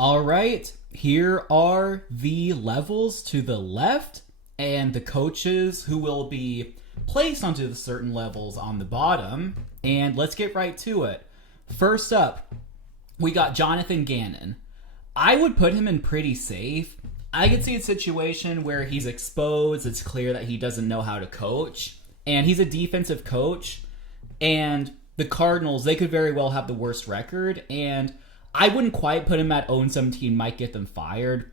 All right, here are the levels to the left and the coaches who will be placed onto the certain levels on the bottom. And let's get right to it. First up, we got Jonathan Gannon. I would put him in pretty safe. I could see a situation where he's exposed. It's clear that he doesn't know how to coach. And he's a defensive coach. And the Cardinals, they could very well have the worst record. And I wouldn't quite put him at 0-17, might get them fired.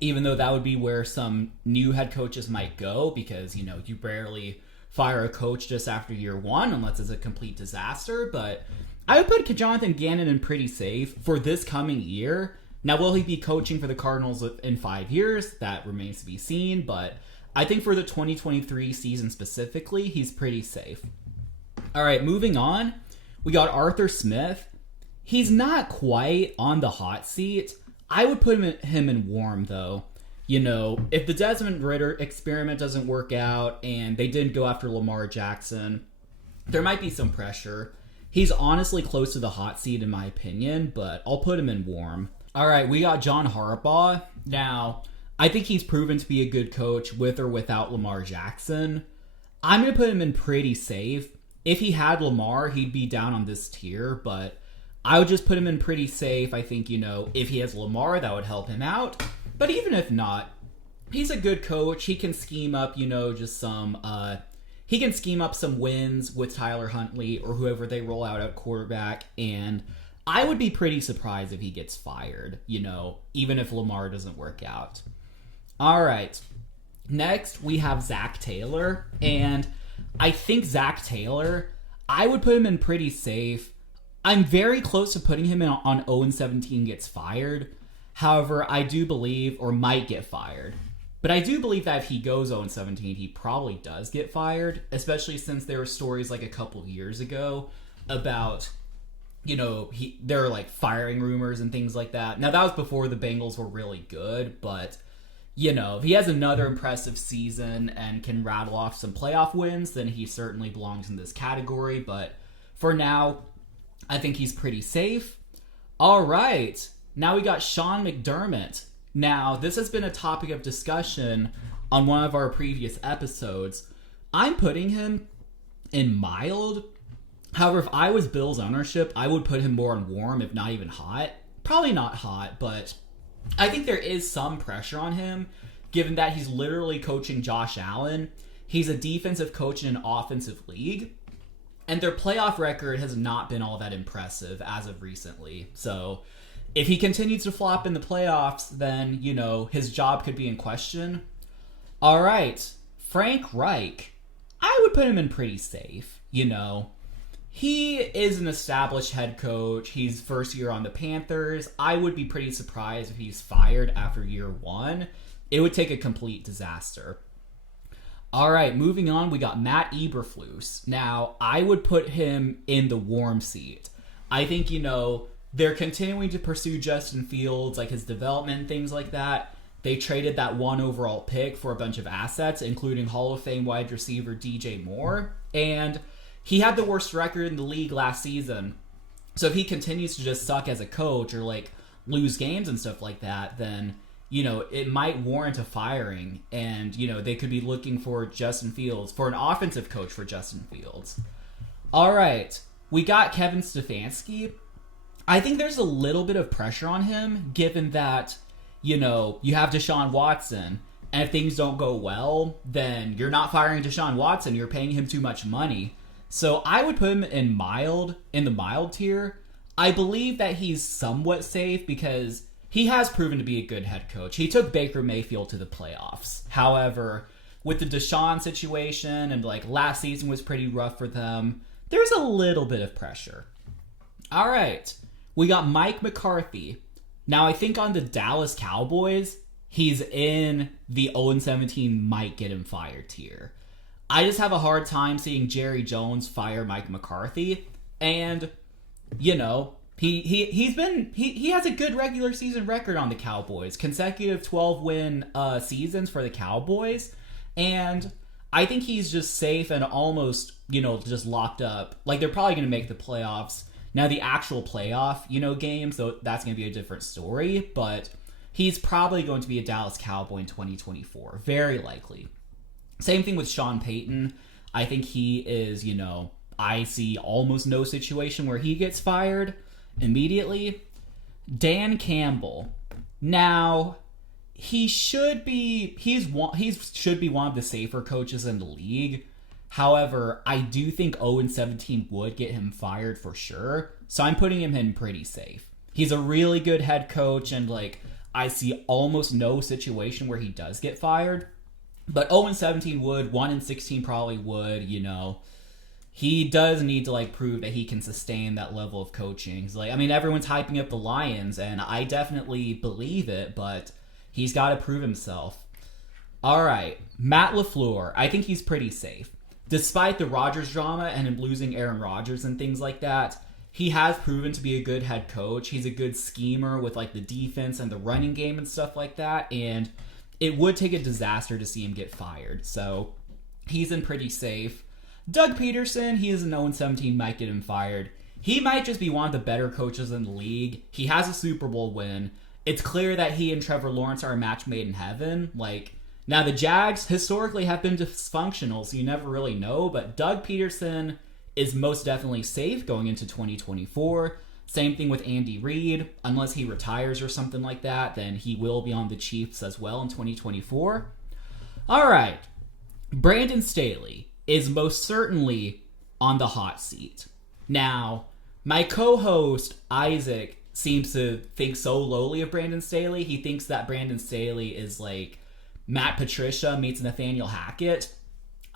Even though that would be where some new head coaches might go. Because, you rarely fire a coach just after year one unless it's a complete disaster. But I would put Jonathan Gannon in pretty safe for this coming year. Now, will he be coaching for the Cardinals in 5 years? That remains to be seen, but I think for the 2023 season specifically, he's pretty safe. All right, moving on. We got Arthur Smith. He's not quite on the hot seat. I would put him in warm, though. If the Desmond Ridder experiment doesn't work out and they didn't go after Lamar Jackson, there might be some pressure. He's honestly close to the hot seat in my opinion, but I'll put him in warm. All right, we got John Harbaugh. Now, I think he's proven to be a good coach with or without Lamar Jackson. I'm going to put him in pretty safe. If he had Lamar, he'd be down on this tier, but I would just put him in pretty safe. I think, if he has Lamar, that would help him out. But even if not, he's a good coach. He can scheme up, just some... he can scheme up some wins with Tyler Huntley or whoever they roll out at quarterback, and I would be pretty surprised if he gets fired, even if Lamar doesn't work out. All right. Next, we have Zach Taylor. And I think Zach Taylor, I would put him in pretty safe. I'm very close to putting him in on 0-17 gets fired. However, I do believe, or might get fired. But I do believe that if he goes 0-17, he probably does get fired, especially since there were stories like a couple years ago about... there are like firing rumors and things like that. Now, that was before the Bengals were really good, but, if he has another impressive season and can rattle off some playoff wins, then he certainly belongs in this category. But for now, I think he's pretty safe. All right. Now we got Sean McDermott. Now, this has been a topic of discussion on one of our previous episodes. I'm putting him in mild. However, if I was Bills ownership, I would put him more on warm, if not even hot. Probably not hot, but I think there is some pressure on him, given that he's literally coaching Josh Allen. He's a defensive coach in an offensive league, and their playoff record has not been all that impressive as of recently. So if he continues to flop in the playoffs, then, his job could be in question. All right, Frank Reich. I would put him in pretty safe, He is an established head coach. He's first year on the Panthers. I would be pretty surprised if he's fired after year one. It would take a complete disaster. All right, moving on, we got Matt Eberflus. Now, I would put him in the warm seat. I think, they're continuing to pursue Justin Fields, like his development, things like that. They traded that 1 overall pick for a bunch of assets, including Hall of Fame wide receiver DJ Moore. And he had the worst record in the league last season. So if he continues to just suck as a coach or lose games and stuff like that, then, it might warrant a firing. And, they could be looking for Justin Fields, for an offensive coach for Justin Fields. All right. We got Kevin Stefanski. I think there's a little bit of pressure on him, given that, you have Deshaun Watson. And if things don't go well, then you're not firing Deshaun Watson. You're paying him too much money. So I would put him in the mild tier. I believe that he's somewhat safe because he has proven to be a good head coach. He took Baker Mayfield to the playoffs. However, with the Deshaun situation and last season was pretty rough for them, there's a little bit of pressure. All right, we got Mike McCarthy. Now I think on the Dallas Cowboys, he's in the 0-17 might get him fired tier. I just have a hard time seeing Jerry Jones fire Mike McCarthy, and he has a good regular season record on the Cowboys, consecutive 12-win seasons for the Cowboys, and I think he's just safe and almost just locked up. They're probably going to make the playoffs. Now, the actual playoff, game, so that's going to be a different story, but he's probably going to be a Dallas Cowboy in 2024. Very likely. Same thing with Sean Payton. I think he is, I see almost no situation where he gets fired immediately. Dan Campbell. Now, he should be one of the safer coaches in the league. However, I do think 0-17 would get him fired for sure. So I'm putting him in pretty safe. He's a really good head coach, and I see almost no situation where he does get fired. But 0-17 would, 1-16 probably would, He does need to prove that he can sustain that level of coaching. Everyone's hyping up the Lions, and I definitely believe it, but he's got to prove himself. All right, Matt LaFleur. I think he's pretty safe. Despite the Rodgers drama and him losing Aaron Rodgers and things like that, he has proven to be a good head coach. He's a good schemer with the defense and the running game and stuff like that, and it would take a disaster to see him get fired. So he's in pretty safe. Doug Peterson, he is an 0-17, might get him fired. He might just be one of the better coaches in the league. He has a Super Bowl win. It's clear that he and Trevor Lawrence are a match made in heaven. Now the Jags historically have been dysfunctional, so you never really know, but Doug Peterson is most definitely safe going into 2024. Same thing with Andy Reid. Unless he retires or something like that, then he will be on the Chiefs as well in 2024. All right. Brandon Staley is most certainly on the hot seat. Now, my co-host, Isaac, seems to think so lowly of Brandon Staley. He thinks that Brandon Staley is Matt Patricia meets Nathaniel Hackett.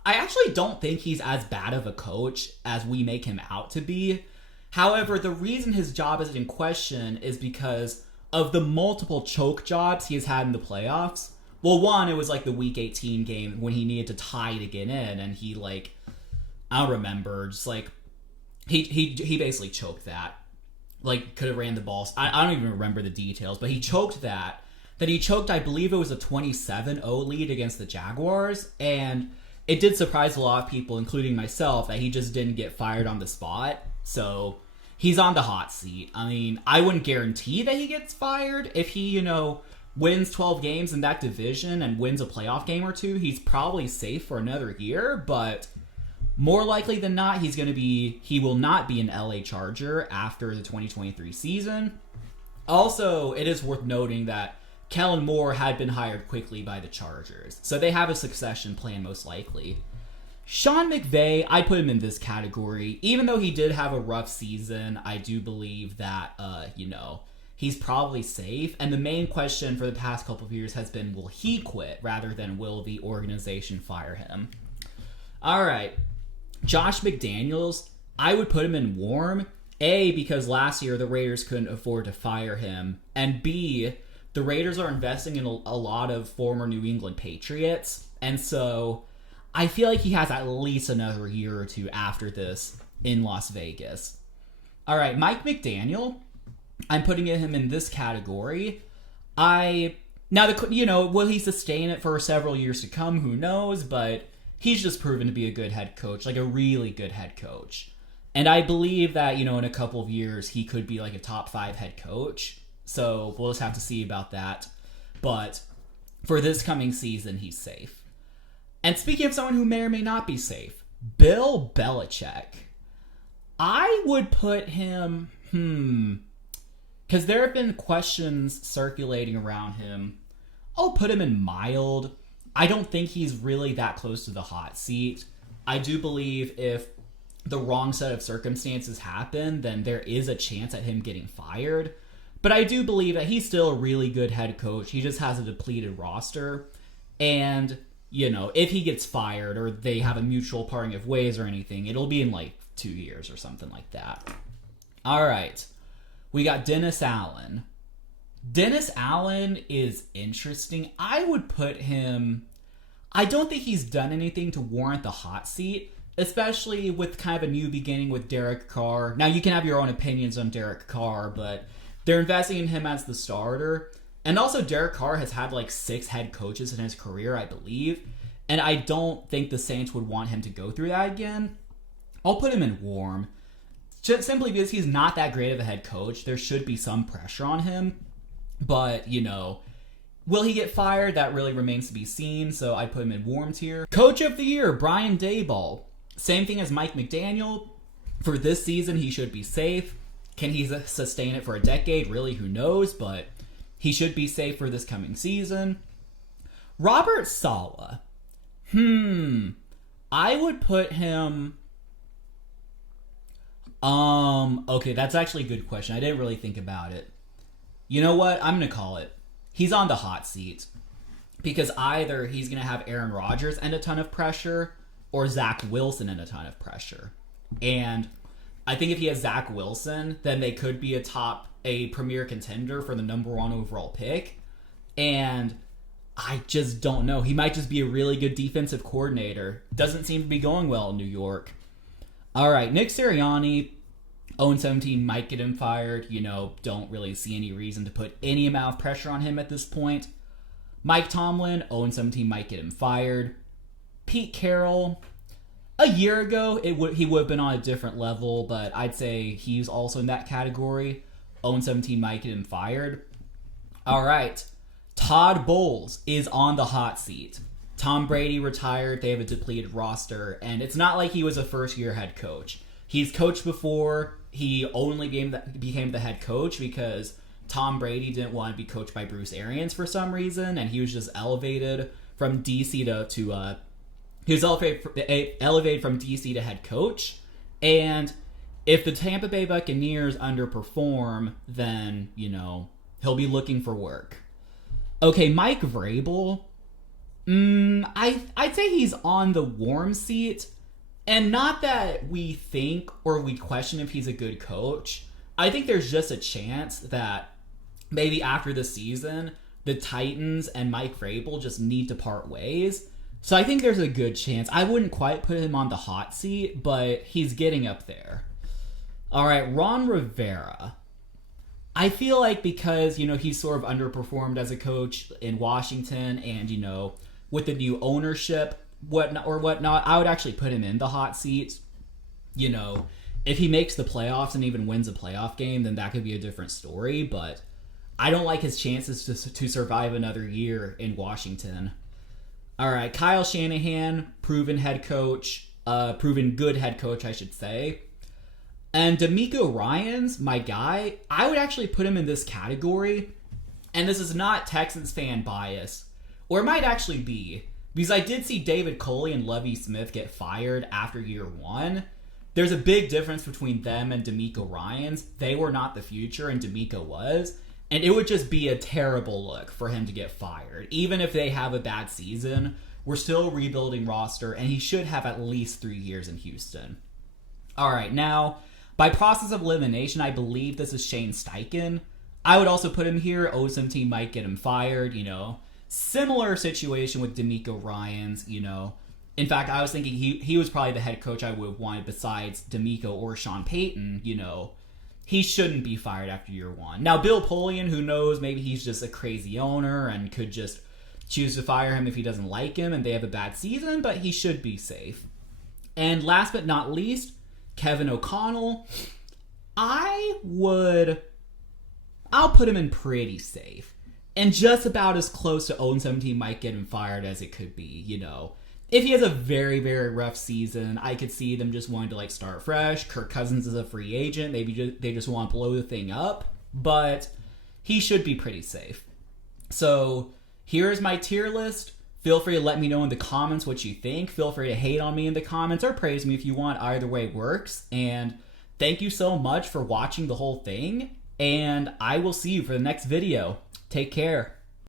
I actually don't think he's as bad of a coach as we make him out to be. However, the reason his job is in question is because of the multiple choke jobs he has had in the playoffs. Well, one, it was the Week 18 game when he needed to tie to get in, and he I don't remember, just he basically choked that. Could have ran the ball. I don't even remember the details, but he choked that. Then he choked, I believe it was a 27-0 lead against the Jaguars, and it did surprise a lot of people, including myself, that he just didn't get fired on the spot. So he's on the hot seat. I wouldn't guarantee that he gets fired. If he, wins 12 games in that division and wins a playoff game or two, he's probably safe for another year, but more likely than not, he will not be an LA Charger after the 2023 season. Also, it is worth noting that Kellen Moore had been hired quickly by the Chargers, so they have a succession plan most likely. Sean McVay, I put him in this category. Even though he did have a rough season, I do believe that, he's probably safe. And the main question for the past couple of years has been, will he quit rather than will the organization fire him? All right. Josh McDaniels, I would put him in warm. A, because last year the Raiders couldn't afford to fire him. And B, the Raiders are investing in a lot of former New England Patriots. And so I feel like he has at least another year or two after this in Las Vegas. All right, Mike McDaniel, I'm putting him in this category. Will he sustain it for several years to come? Who knows? But he's just proven to be a good head coach, a really good head coach. And I believe that, in a couple of years, he could be a top 5 head coach. So we'll just have to see about that. But for this coming season, he's safe. And speaking of someone who may or may not be safe, Bill Belichick. I would put him, because there have been questions circulating around him. I'll put him in mild. I don't think he's really that close to the hot seat. I do believe if the wrong set of circumstances happen, then there is a chance at him getting fired. But I do believe that he's still a really good head coach. He just has a depleted roster. And, if he gets fired or they have a mutual parting of ways or anything, it'll be in 2 years or something like that. All right. We got Dennis Allen. Dennis Allen is interesting. I would put him... I don't think he's done anything to warrant the hot seat, especially with kind of a new beginning with Derek Carr. Now, you can have your own opinions on Derek Carr, but they're investing in him as the starter. And also, Derek Carr has had 6 head coaches in his career, I believe. And I don't think the Saints would want him to go through that again. I'll put him in warm. Just simply because he's not that great of a head coach, there should be some pressure on him. But, will he get fired? That really remains to be seen, so I'd put him in warm tier. Coach of the Year, Brian Daboll. Same thing as Mike McDaniel. For this season, he should be safe. Can he sustain it for a decade? Really, who knows? But he should be safe for this coming season. Robert Saleh. I would put him... Okay, that's actually a good question. I didn't really think about it. You know what? I'm going to call it. He's on the hot seat. Because either he's going to have Aaron Rodgers and a ton of pressure, or Zach Wilson and a ton of pressure. And I think if he has Zach Wilson, then they could be a premier contender for the number 1 overall pick. And I just don't know. He might just be a really good defensive coordinator. Doesn't seem to be going well in New York. All right, Nick Sirianni, 0-17, might get him fired. Don't really see any reason to put any amount of pressure on him at this point. Mike Tomlin, 0-17, might get him fired. Pete Carroll, a year ago, he would have been on a different level, but I'd say he's also in that category. 0-17 might get him fired. All right, Todd Bowles is on the hot seat. Tom Brady retired, they have a depleted roster, and it's not like he was a first-year head coach. He's coached before. He only became the head coach because Tom Brady didn't want to be coached by Bruce Arians for some reason, and he was just elevated from DC he was elevated from DC to head coach. And if the Tampa Bay Buccaneers underperform, then, he'll be looking for work. Okay, Mike Vrabel. I'd say he's on the warm seat. And not that we think or we question if he's a good coach. I think there's just a chance that maybe after the season, the Titans and Mike Vrabel just need to part ways. So I think there's a good chance. I wouldn't quite put him on the hot seat, but he's getting up there. All right, Ron Rivera. I feel like because, he's sort of underperformed as a coach in Washington and, with the new ownership, whatnot, I would actually put him in the hot seat. If he makes the playoffs and even wins a playoff game, then that could be a different story, but I don't like his chances to survive another year in Washington. All right, Kyle Shanahan, proven good head coach, I should say. And DeMeco Ryans, my guy, I would actually put him in this category. And this is not Texans fan bias, or it might actually be, because I did see David Culley and Lovie Smith get fired after year 1. There's a big difference between them and DeMeco Ryans. They were not the future, and DeMeco was. And it would just be a terrible look for him to get fired. Even if they have a bad season, we're still a rebuilding roster, and he should have at least 3 years in Houston. All right, now, by process of elimination, I believe this is Shane Steichen. I would also put him here. 0-17 might get him fired, Similar situation with DeMeco Ryans, In fact, I was thinking he was probably the head coach I would have wanted besides DeMeco or Sean Payton, He shouldn't be fired after year 1. Now, Bill Polian, who knows, maybe he's just a crazy owner and could just choose to fire him if he doesn't like him and they have a bad season, but he should be safe. And last but not least, Kevin O'Connell. I'll put him in pretty safe. And just about as close to 0-17 might get him fired as it could be, If he has a very, very rough season, I could see them just wanting to start fresh. Kirk Cousins is a free agent. Maybe they just want to blow the thing up. But he should be pretty safe. So here's my tier list. Feel free to let me know in the comments what you think. Feel free to hate on me in the comments or praise me if you want. Either way works. And thank you so much for watching the whole thing. And I will see you for the next video. Take care.